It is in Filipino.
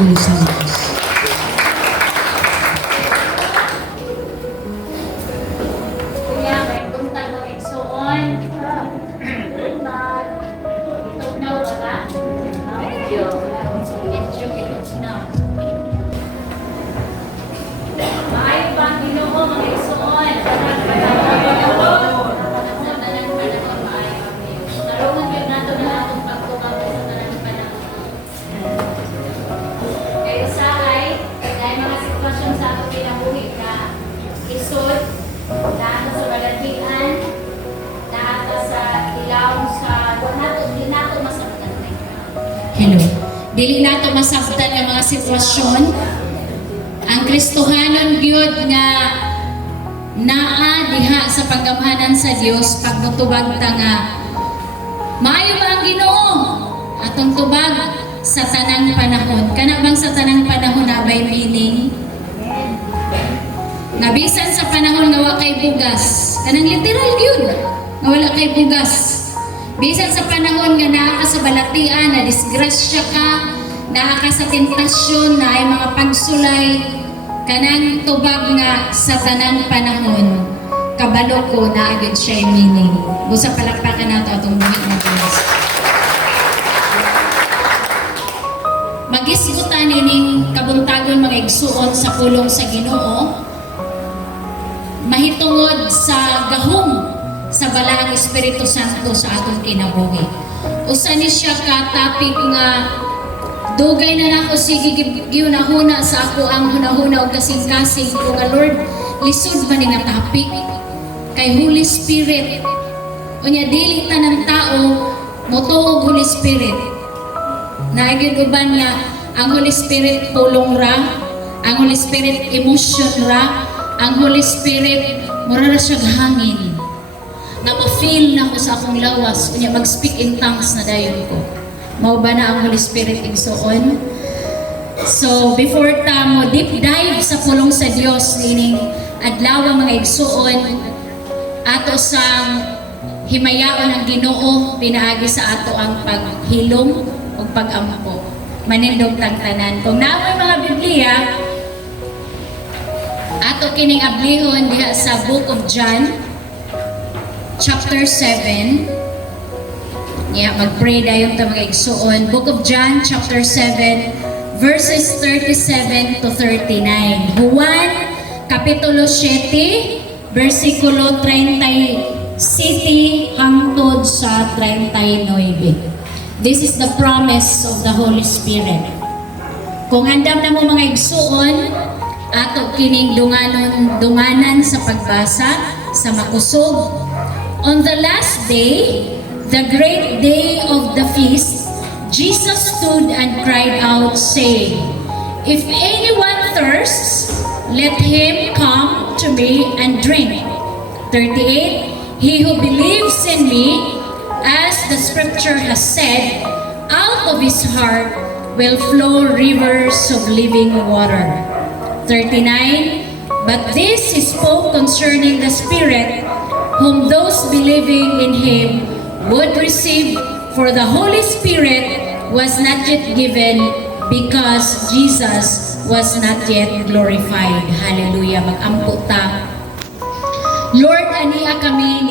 puso ng Diyos. Kuya, may punta mo igsoon. Tugnaw ka ba? Medyo. Medyo kitugnaw. Maayo ba ang Ginoo mga igsoon? Tarungan kayo nato na atong pagtukang sa tanang panahon. Kayo sa dahil mga sitwasyon sa atong kinabuhi ka, isod, naata sa balatian, naata sa ilaw sa di nato masabtan na ikaw. Hello. Dili nato masabtan ng mga sitwasyon. Ang Kristohanon gyud nga naa diha sa panggamhanan sa Dios pagmutubag ta nga maayo ba ang Ginoo atong tubag sa tanang panahon. Kana bang sa tanang panahon na bay meaning? Nabisan sa panahon nga wa kay bugas. Kanang literal gyud nga wala kay bugas. Bisan sa panahon nga naa ka sa balatian, na disgrasya ka, naa ka sa tentasyon, na ay mga pagsulay, kanang tubag nga sa tanang panahon, kabalo ko na agad siya meaning. Busa palakpakan nato atong buhit na Diyos. Magisgutan ining kabuntagon mga igsuon sa pulong sa Ginoo, mahitungod sa gahom sa balaang Espiritu Santo sa atong kinabuhi. Usa ni siya ka topic nga dugay na nako sige giunahuna sa ako ang hunahuna og kasing-kasing ko nga Lord, lisod man ni nga topic kay Holy Spirit. Unya dili tanang tao motuog Holy Spirit. Naagid uban nga ang Holy Spirit pulong ra, ang Holy Spirit emotion ra, ang Holy Spirit mura na siya hangin na ma-feel na ko sa akong lawas kunya mag-speak in tongues na dayon ko. Mao ba na ang Holy Spirit igsuon? So before ta mo deep dive sa pulong sa Dios nining adlaw mga igsuon ato sang himayaon ang Ginoo pinaagi sa ato ang paghilom ug pag-ampo. Manindog tang tanan. Kung namoy mga Biblia ato kining ablihon diha sa Book of John chapter 7. Yeah, mag-pray dayon ta mga igsuon. Book of John chapter 7 verses 37 to 39. Juan kapitulo 7 versikulo 37 hangtod sa 39. This is the promise of the Holy Spirit. Kung andam na mo mga igsuon, ato kining dunganan sa pagbasa sa makusog. On the last day, the great day of the feast, Jesus stood and cried out, saying, "If anyone thirsts, let him come to me and drink." 38, "He who believes in me, as the scripture has said, out of his heart will flow rivers of living water." 39, "But this he spoke concerning the Spirit, whom those believing in him would receive, for the Holy Spirit was not yet given, because Jesus was not yet glorified." Hallelujah. Mag-ampo ta. Lord, ania kami